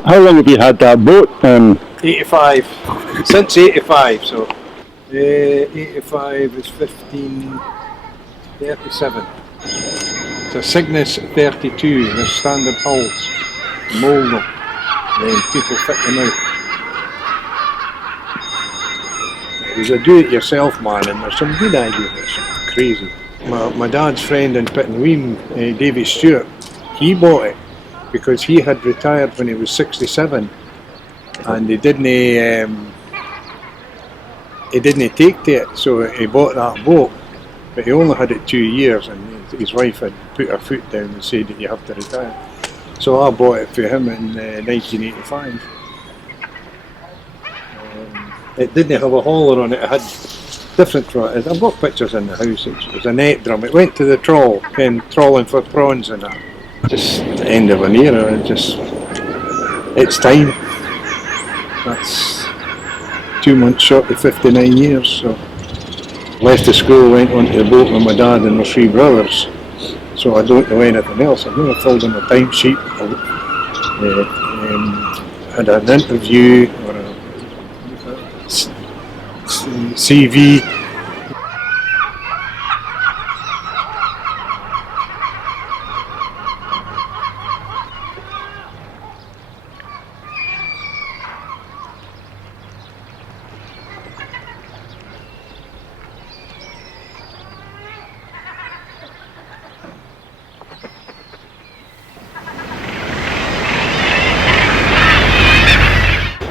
how long have you had that boat? 85. Since 85, so 85 is 1537. It's a Cygnus 32, they're standard hulls. Mould them, then people fit them out. It was a do-it-yourself man, and there's some good ideas, there's some crazy. My dad's friend in Pittenweem, Davy Stewart, he bought it because he had retired when he was 67, and he didn't take to it, so he bought that boat, but he only had it 2 years, and his wife had put her foot down and said that you have to retire. So I bought it for him in 1985. It didn't have a hauler on it, it had different, I've got pictures in the house. It was a net drum, it went to the trawl, trawling for prawns and that. Just the end of an era, it's time. That's 2 months short of 59 years, so. Left the school, went onto the boat with my dad and my 3 brothers, so I don't know anything else. I've never filled in a timesheet, had an interview or a CV.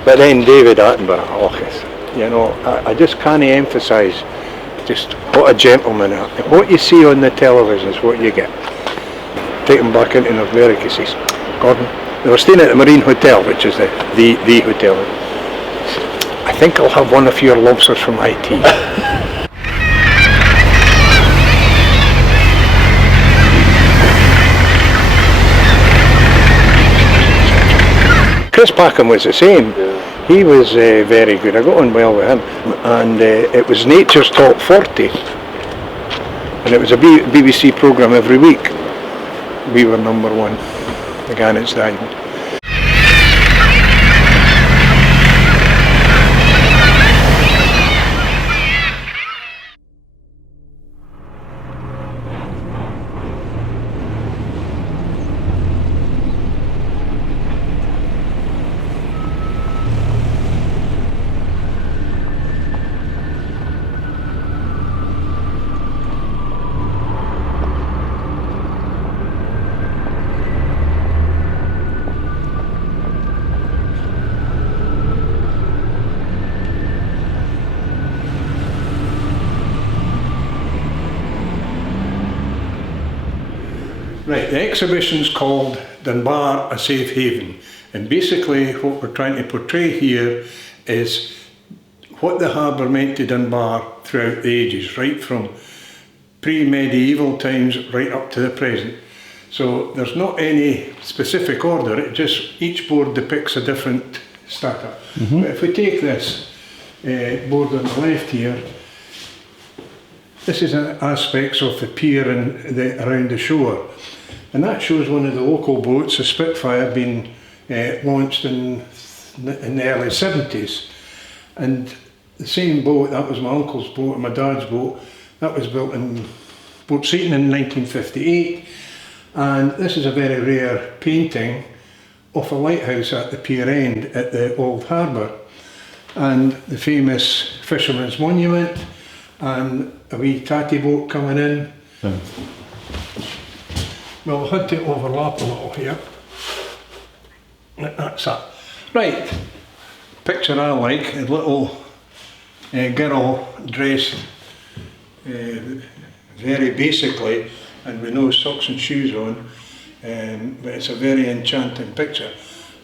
But then David Attenborogh, you know, I just can't emphasise just what a gentleman. What you see on the television is what you get. Take them back into North America, says Gordon. They were staying at the Marine Hotel, which is the hotel. I think I'll have one of your lobsters from IT. Chris Packham was the same. He was very good. I got on well with him, and it was Nature's Top 40, and it was a BBC programme every week. We were number 1. Again, it's the island. Right, the exhibition's called Dunbar, a Safe Haven, and basically what we're trying to portray here is what the harbour meant to Dunbar throughout the ages, right from pre-medieval times right up to the present. So there's not any specific order, it just, each board depicts a different strata. But if we take this board on the left here, this is aspects of the pier and around the shore. And that shows one of the local boats, the Spitfire, being launched in the early 70s. And the same boat, that was my uncle's boat and my dad's boat, that was built in Port Seaton in 1958. And this is a very rare painting of a lighthouse at the pier end at the old harbour. And the famous Fisherman's Monument, and a wee tatty boat coming in. Well, I had to overlap a little here. That's that. Right, picture I like, a little girl dressed very basically and with no socks and shoes on, but it's a very enchanting picture.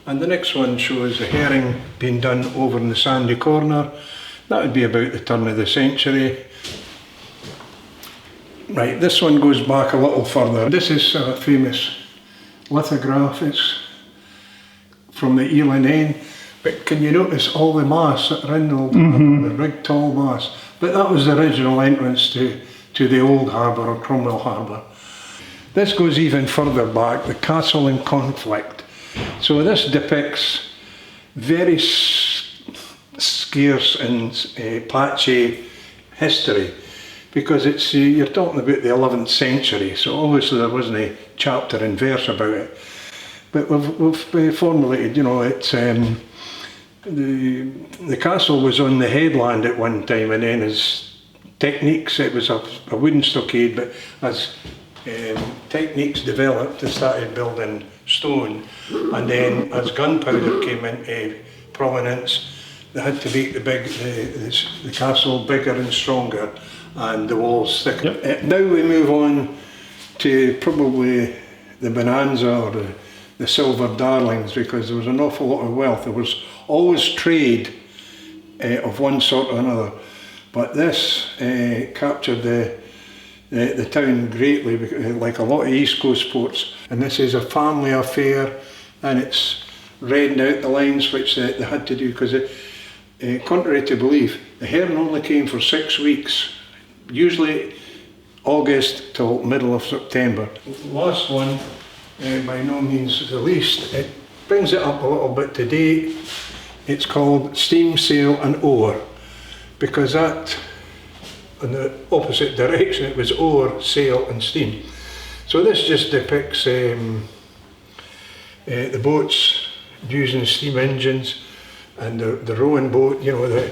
And the next one shows a herring being done over in the sandy corner. That would be about the turn of the century. Right, this one goes back a little further. This is a famous lithograph. It's from the Elan End. But can you notice all the masts that are in the big tall masts? But that was the original entrance to the old harbour, or Cromwell Harbour. This goes even further back, the castle in conflict. So this depicts very scarce and patchy history, because it's you're talking about the 11th century, so obviously there wasn't a chapter and verse about it. But we've formulated, you know, it's the castle was on the headland at one time, and then as techniques, it was a wooden stockade, but as techniques developed, they started building stone, and then as gunpowder came into prominence, they had to make the castle bigger and stronger, and the walls thicker. Yep. Now we move on to probably the bonanza or the silver darlings, because there was an awful lot of wealth. There was always trade of one sort or another, but this captured the town greatly, like a lot of East Coast ports. And this is a family affair, and it's reading out the lines which they had to do, because contrary to belief, the Hearn only came for 6 weeks, usually August till middle of September. The last one, by no means the least, it brings it up a little bit to date. It's called Steam, Sail and Oar, because that, in the opposite direction, it was oar, sail and steam. So this just depicts the boats using steam engines, and the rowing boat, you know,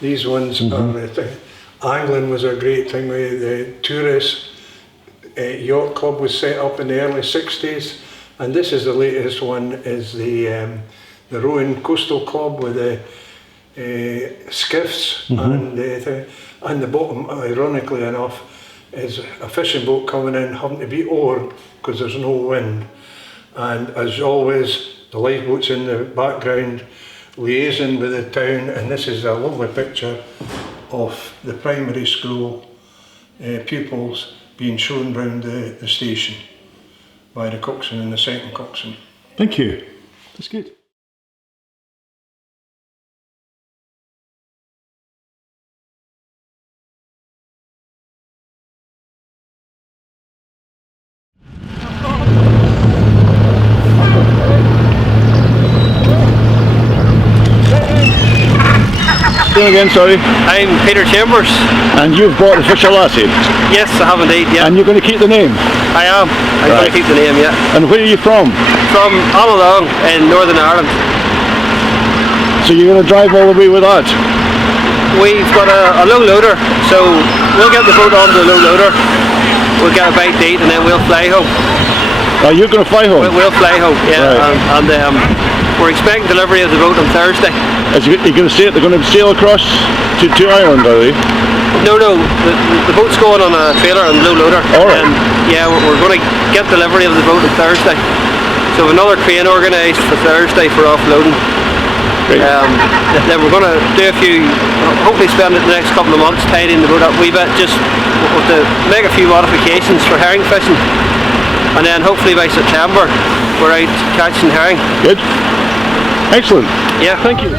these ones are the thing. Angling was a great thing. The tourist yacht club was set up in the early 60s, and this is the latest one, is the rowing coastal club with the skiffs and the bottom, ironically enough, is a fishing boat coming in having to be oared because there's no wind. And as always, the lifeboat's in the background liaising with the town, and this is a lovely picture of the primary school pupils being shown round the station by the coxswain and the second coxswain. Thank you. That's good. Again, sorry. I'm Peter Chambers. And you've bought the Fisher Lassie? Yes, I have indeed, yeah. And you're going to keep the name? I am. I'm going to keep the name, yeah. And where are you from? From Allalong in Northern Ireland. So you're going to drive all the way with that? We've got a low loader, so we'll get the boat onto the low loader, we'll get a bite to eat, and then we'll fly home. Oh, you're going to fly home? We'll fly home, yeah. Right. And we're expecting delivery of the boat on Thursday. You're going to say they're going to sail across to Ireland, are they? No, the boat's going on a trailer and low loader. All right. Yeah, we're going to get delivery of the boat on Thursday. So another crane organised for Thursday for offloading. Great. Then we're going to do a few, hopefully spend the next couple of months tidying the boat up a wee bit, just to make a few modifications for herring fishing. And then hopefully by September we're out catching herring. Good. Excellent. Yeah. Thank you.